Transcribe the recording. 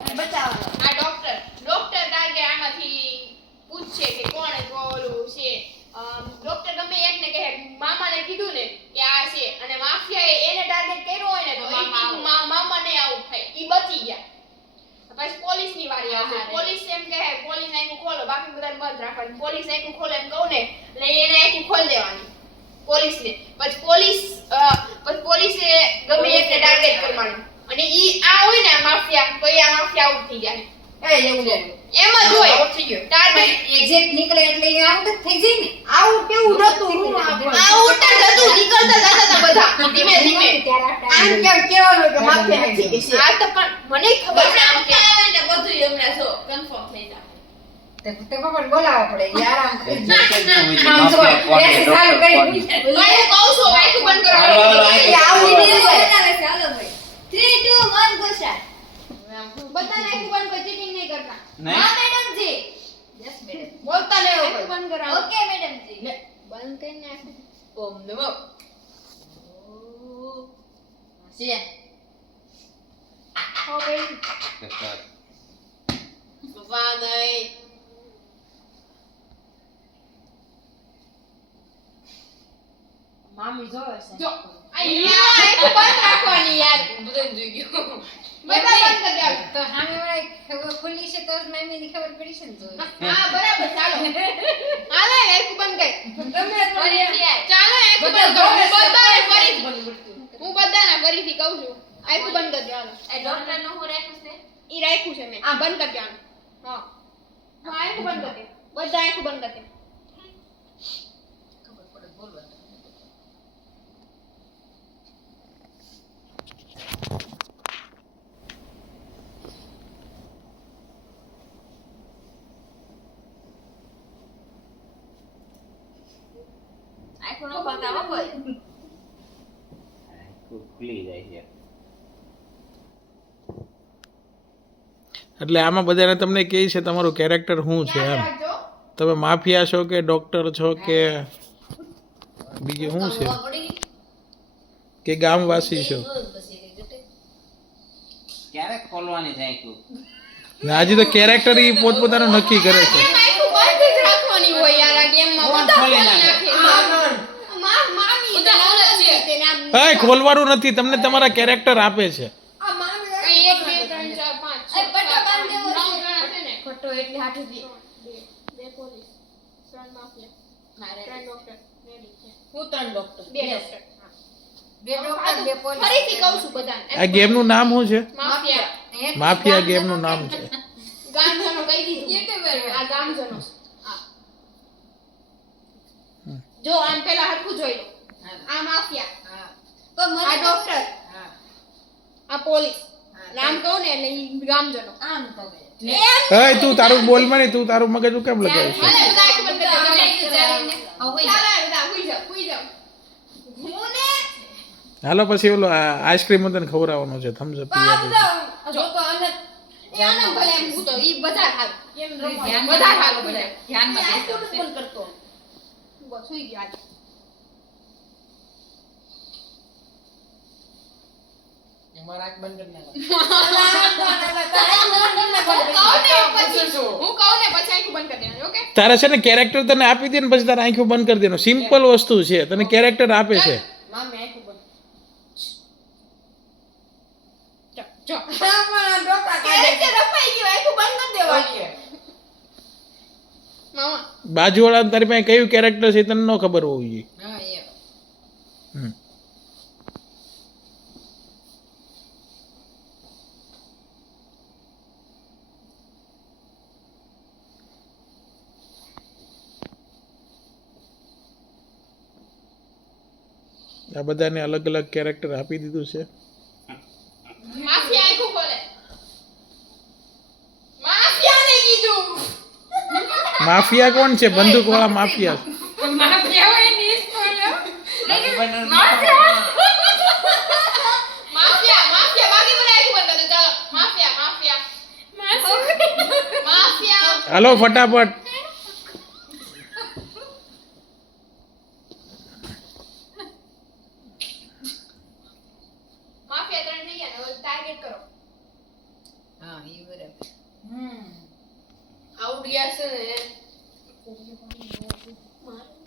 બચાવવાનો આ doctor target આમાંથી પૂછશે કે કોણ ઓલું છે ડોક્ટર ગમે એકને કહે મામાને કીધું ને કે આ છે અને માફિયાએ એને ટાર્ગેટ કર્યો હોય ને તો મામાને આઉટ થાય ઈ બચી ગયા પછી પોલીસની વારી આવશે પોલીસ એમ કહે પોલીસ આંખું ખોલો બાકી બધાને બંધ રાખવાનું પોલીસ આંખું ખોલે એમ કહું ને એટલે એને આંખું ખોલી દેવાની પોલીસને પછી પોલીસે ગમે એકને ટાર્ગેટ કરવાનું અને ઈ આ હોય ને માફિયા તો એ આ માફિયા આઉટ થઈ જાય એવું એમ જ હોય ટાર્ગેટ એક્ઝેક્ટ નીકળે એટલે એ આઉટ જ થઈ જાય ને આઉટ કેવું નતું આઉટ જ હતું નીકળતા જતા હતા બધા ધીમે ધીમે આમ કેવાનું કે માફિયા નથી કે આ તો પણ મને ખબર છે આમ કે ને બધું હમણાં જો કન્ફર્મ થઈ જાય તે પણ બોલાવવા પડે યાર આમ ચાલુ કરી હું કહું છું વાયકુ બંધ કરો આવડી નહીં બતાવે છે હાલો ભાઈ 3 2 1 ગો સ્ટાર્ટ બતાને આખું બંધ કરી ચીટિંગ નહીં કરતા હા મેડમ જી યસ મેડમ બોલતા લેવો આખું બંધ કરાવો ઓકે મેડમ જી બંધ કરીને આખું ઓમ નમો છે હો ભાઈ બાબા નહીં મામી જોવે છે જો આ આખું બંધ રાખવાની યાર બધું જોઈ ગયો બધા બંધ કરી દે તો સામે વાળા ખબર ખુલી છે તો મામીની ખબર પડી છે ને તો હા બરાબર ચાલો હાલે આખું બંધ કર ગમે ચાલો આખું બંધ કરો બધાને ફરીથી હું બધાને ફરીથી કહું છું આખું બંધ કરી દેવાનું આ ડોક્ટર નો હું રાખ્યું છે ઈ રાખ્યું છે મેં આ બંધ કરી દેવાનું હા હા આખું બંધ કરી દે બધા આખું બંધ કરી દે ખબર પડે બોલવા આખું નો બતાવો કોઈ ખુલી જાય છે એટલે આમાં બધાને તમને કહે છે તમારું કેરેક્ટર શું છે એમ તમે માફિયા છો કે ડોક્ટર છો કે બીજું શું છે કે ગામવાસી છો ક્યારે ખોલવાની થાય તું આજે તો કેરેક્ટર ઈ પોતપોતાનું નક્કી કરે છે આખું બંધ જ રાખવાની હોય યાર આ ગેમમાં બધા ખોલી નાખે મામી તો બોલે છે તેને આમ હા ખોલવાનું નથી તમને તમારા કેરેક્ટર આપે છે આ મામી 1 2 3 4 5 પટ્ટો બાંધ દેવો છે ને ખોટો એટલે હાટું દી બે પોલીસ 3 માફિયા મારે 3 ડોક્ટર રેડી છે હું 3 ડોક્ટર 2 ડોક્ટર બે ડોક્ટર બે પોલીસ ફરીથી કહું છું બધાને આ ગેમનું નામ શું છે માફિયા માફિયા ગેમનું નામ છે ગામજનો કહી દીધું આ ગામજનો જો આમ પેલા હરખું જોઈ લો આ માફિયા હા આ ડોક્ટર હા આ પોલીસ નામ કહું ને એટલે ઈ ગામજનો આમ કહે હે તું તારું બોલમાં નહીં તું તારું મગજ કેમ લગાવે છે હાલે બધા આંખ બંધ કરી દો. હવે ચાલો બધા હુઈ જાઓ હું ને હાલો પછી ઓલો આઈસ્ક્રીમ તને ખવડાવવાનો છે થમ્સ અપ પી આપે જો તો અને આનંદ ભલે એમ હું તો ઈ બધા હાલ કેમ બધા હાલ બધા ધ્યાનમાં આ તો બંધ કરતો બસ હુઈ ગયા આજે. હું કહું ને પછી આંખું બંધ કરી દેવાની ઓકે તારે છે ને કેરેક્ટર તને આપી દે ને પછી તારે આંખો બંધ કરી દેવાનું સિમ્પલ વસ્તુ છે તને કેરેક્ટર આપે છે મામી આંખું બંધ જો કેરેક્ટર અપાઈ ગયું આંખું બંધ કરી દેવાની મામા બાજુવાળા તારી પાસે કયું કેરેક્ટર છે તને ન ખબર હોવી જોઈએ હા એ હમ. આ બધાને અલગ અલગ કેરેક્ટર આપી દીધું છે માફિયા આંખું ખોલે માફિયાને કીધું માફિયા કોણ છે બંદૂક વાળા માફિયા માફિયા હોય ની સ્કોલ્યો માફિયા માફિયા બાકી મને આંખું બંધ કરી દો ચાલો માફિયા માફિયા હાલો ફટાફટ માફિયા 3 થઈ ગયા ને હવે ટાર્ગેટ કરો હા એ બરાબર આવડિયા છે ને